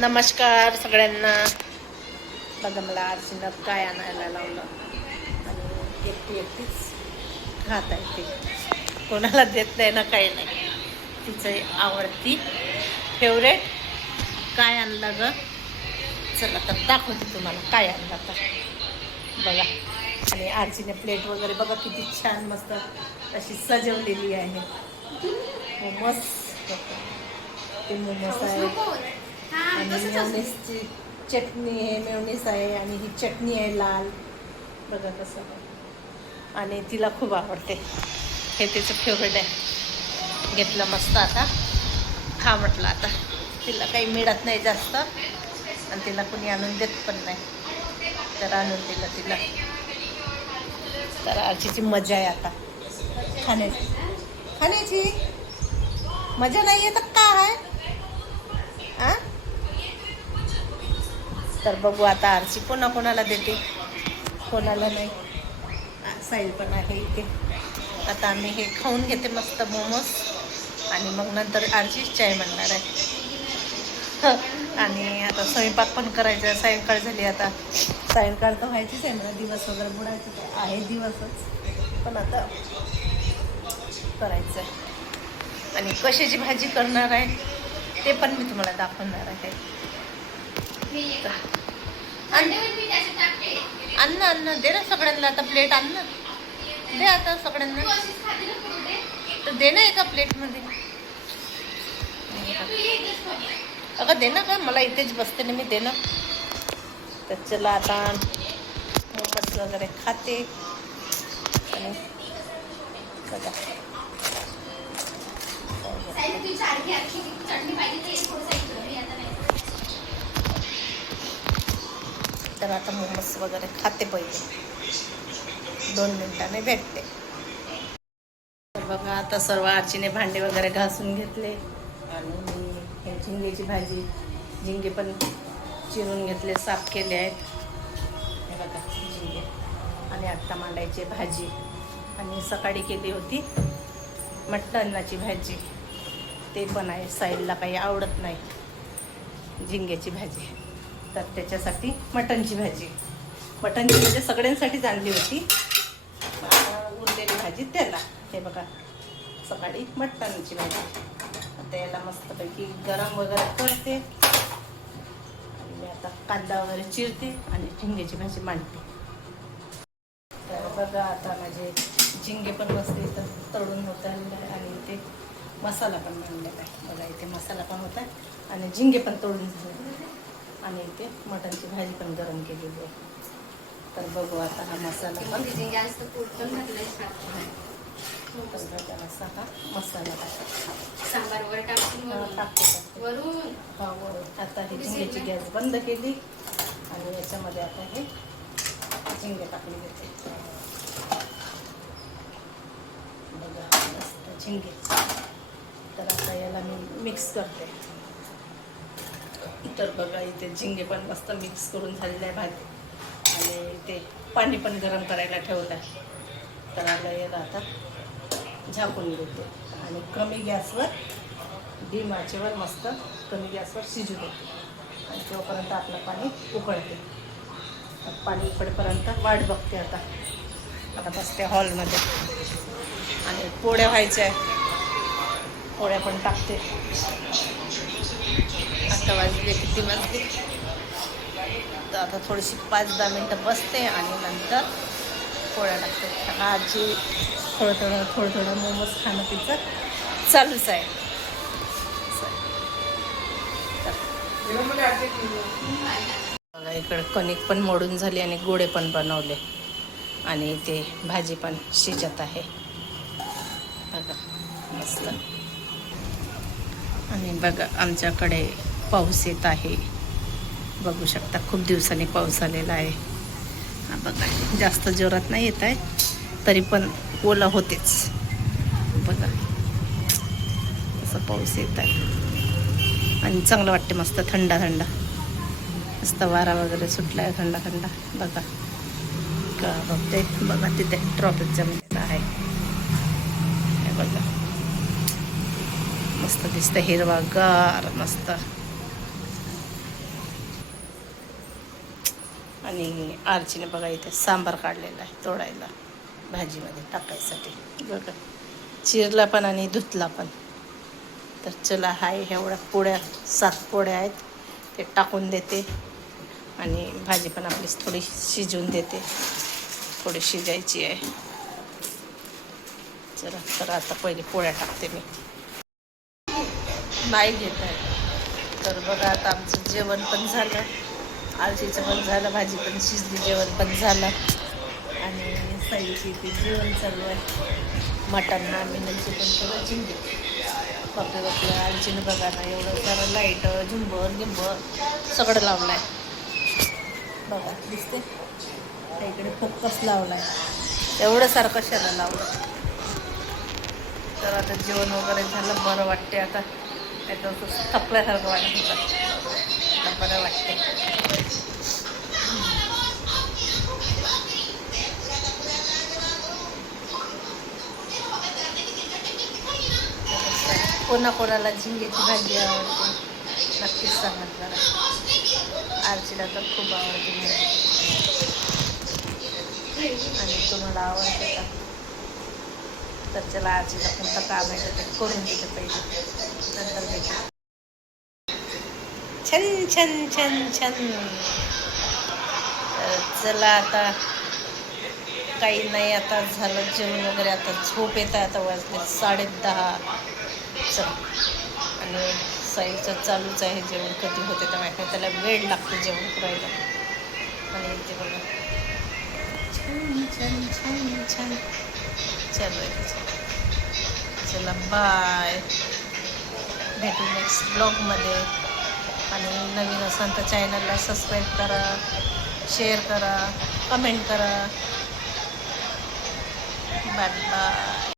नमस्कार सगळ्यांना. बघा मला आरसीनं काय आणायला लावलं. आणि एकटी एकटीच खात आहे ती. कोणाला देत नाही ना काही नाही. तिचं आवडती फेवरेट काय आणलं ग? चला तर दाखवते तुम्हाला काय आणलं तर बघा. आणि आरसीने प्लेट वगैरे बघा किती छान मस्त अशी सजवलेली आहे. मोमोज ते मोमोज आहे आणि चटणी आहे मेवनीस आहे आणि ही चटणी आहे लाल. बघा कसं आणि तिला खूप आवडते. हे तिचं फेवरेट आहे. घेतलं मस्त आता. खा म्हटलं आता. तिला काही मिळत नाही जास्त. आणि तिला कोणी आणून देत पण नाही. तर आणून दिलं तिला. तर आजीची मजा आहे आता. खाण्याची. खाण्याची? मजा नाही आहे तर काय आहे? आ? तर बघू आता आरशी कोणा कोणाला देते कोणाला नाही. साईल पण आहे इथे. आता आम्ही हे खाऊन घेते मस्त मोमोज. आणि मग नंतर आरशीच चाय म्हणणार आहे. आणि आता स्वयंपाक पण करायचा आहे. सायंकाळ झाली आता. सायंकाळ तर व्हायचीच आहे मला दिवस वगैरे बुडायचं तर आहे दिवसच. पण आता करायचं आहे. आणि कशाची भाजी करणार आहे ते पण मी तुम्हाला दाखवणार आहे. अन्न अन्न अन्न. दे ना सगळ्यांना आता प्लेट अन्न. दे आता सगळ्यांना. तर दे ना एका प्लेटमध्ये अगं दे ना का मला इथेच बसते ना मी दे ना. तर चला आता मोमोज वगैरे खाते. आणि बघा. तर आता मोमोज वगैरे खाते पहिले. दोन मिनिटाने भेटते. तर बघा आता सर्व आजीने भांडे वगैरे घासून घेतले. आणि हे झिंगेची भाजी झिंगे पण चिरून घेतले साफ केले आहेत. हे बघा झिंगे. आणि आत्ता मांडायची भाजी. आणि सकाळी केली होती मटणाची भाजी. ते पण आहे साईडला काही आवडत नाही झिंग्याची भाजी. तर त्याच्यासाठी मटणची भाजी. मटणची म्हणजे सगळ्यांसाठीच आणली होती. उरलेली भाजी त्याला. हे बघा सकाळी मटणाची भाजी. आता याला मस्तपैकी गरम वगैरे करते. मी आता कांदा वगैरे चिरते आणि झिंग्याची भाजी मांडते. तर बघा आता माझे झिंगे पण मस्त इथं तळून होत आणि इथे मसाला पण मांडलेला आहे. बघा इथे मसाला पण होता आणि झिंगे पण तळून झाले आणि इथे मटणची भाजी पण गरम केलेली आहे. तर बघू आता हा मसाला पण तर असा हा मसाला टाकायचा. सांबार वर टाकून वरून. टाकते वरून. आता ही झिंग्याची गॅस बंद केली आणि याच्यामध्ये आता हे झिंगे टाकले घेते. बघा मस्त झिंगे तर आता याला मी मिक्स करते. तर बघा इथे झिंगे पण मस्त मिक्स करून झालेले आहे भाजी. आणि इथे पाणी पण गरम करायला ठेवलं आहे. तर आता याला आता झाकून देते. आणि कमी गॅसवर डी आचेवर मस्त कमी गॅसवर शिजू देते. आणि तोपर्यंत आपलं पाणी उकळते. पाणी उकळेपर्यंत वाट बघते आता. आता बसते हॉलमध्ये. आणि पोळ्या व्हायच्या आहे पोळ्या पण टाकते. आता वाजले किती वाजले? तर आता थोडीशी पाच दहा मिनटं बसते आणि नंतर पोळ्या टाकते. आजी थोडं थोडं थोडं थोडं मोमोज खाणं तिचं. चालूच आहे बघा इकडे कणिक पण मोडून झाली आणि गोडे पण बनवले. आणि ते भाजी पण शिजत आहे. बघा मस्त. आणि बघा आमच्याकडे पाऊस येत आहे. बघू शकता खूप दिवसांनी पाऊस आलेला आहे. हा बघा जास्त जोरात नाही येत आहे तरी पण ओला होतेच. बघा असं पाऊस येत आहे. आणि चांगलं वाटते मस्त थंडा थंडा. मस्त वारा वगैरे सुटला आहे थंडा थंडा. बघा का बघते बघा तिथे ट्रॉफिक जमलेलं आहे. बघा. मस्त दिसतं हिरवागार मस्त. आणि आरचीने बघा इथे सांबार काढलेला आहे तोडायला भाजीमध्ये टाकायसाठी. बघा चिरला पण आणि धुतला पण. तर चला हाय एवढ्या पोळ्या सात पोळ्या आहेत. ते टाकून देते. आणि भाजी पण आपली थोडी शिजवून देते. थोडी शिजायची आहे. चला तर आता पहिले पोळ्या टाकते मी. नाही घेत आहे. तर बघा आता आमचं जेवण पण झालं. आळशीचं पण झालं भाजी पण शिजली जेवण पण झालं. आणि साईची ते जेवण चालू आहे. मटण ना मिनलची पण सगळं झिंगे बापरे बापरे आळशीनं बघा ना एवढं सारं लाइट झुंबर गिंबर सगळं लावलं आहे बघा दिसते इकडे फोकस लावला आहे एवढं सारखं कशाला लावलं? तर आता जेवण वगैरे झालं बरं वाटते आता. आता असं थकल्यासारखं वाटत होतं आता बरं वाटते कोणाकोणाला झिंगेची भाजी आवडते. नक्कीच सांगत जरा. आरचीला तर खूप आवडते आणि तुम्हाला आवडते का? तर चला आजीला कोणतं काम आहे तर ते करून देते पहिले. नंतर भेटू. छन छन छन छन. चला आता काही नाही आता झालं जेवण वगैरे. आता झोप येतं आहे आता वाजले साडे दहा. चल. आणि साईचं चालूच आहे जेवण. कधी होते तर माहिती त्याला वेळ लागतो जेवण करायला. आणि ते बघा. छान छान छान छान. चालू आहे. चला बाय भेटू नेक्स्ट ब्लॉगमध्ये आणि नवीन असाल तर चॅनलला सबस्क्राईब करा शेअर करा कमेंट करा. Bye bye